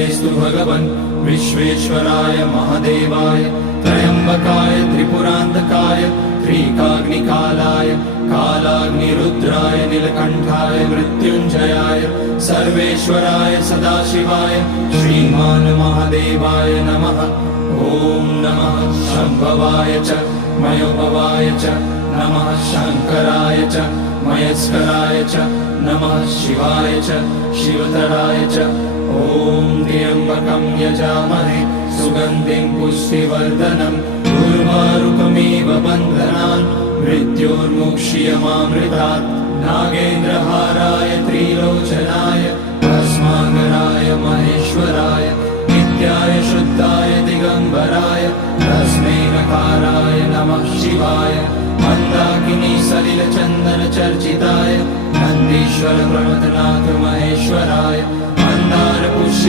स्तु भगवन् विश्वेश्वराय महादेवाय त्र्यम्बकाय त्रिपुरान्तकाय त्रिकाग्निकालाय कालाग्निरुद्राय नीलकण्ठाय मृत्युञ्जयाय सर्वेश्वराय सदाशिवाय श्रीमान् महादेवाय नमः। ॐ नमः शम्भवाय च मयोभवाय च नमः शङ्कराय च मयस्कराय च नमः शिवाय च शिवतराय च। ॐ त्र्यम्बकं यजामहे सुगन्धिं पुष्टिवर्धनम् उर्वारुकमिव बन्धनान् मृत्योर्मुक्ष्यमामृतात्। नागेन्द्रहाराय त्रिलोचनाय भस्माकराय महेश्वराय नित्याय शुद्धाय दिगम्बराय तस्मै नकाराय नमः शिवाय। मन्दाकिनी सलिलचन्दन चर्चिताय नन्दीश्वर प्रमथनाथ महेश्वराय। मन्दार पुष्य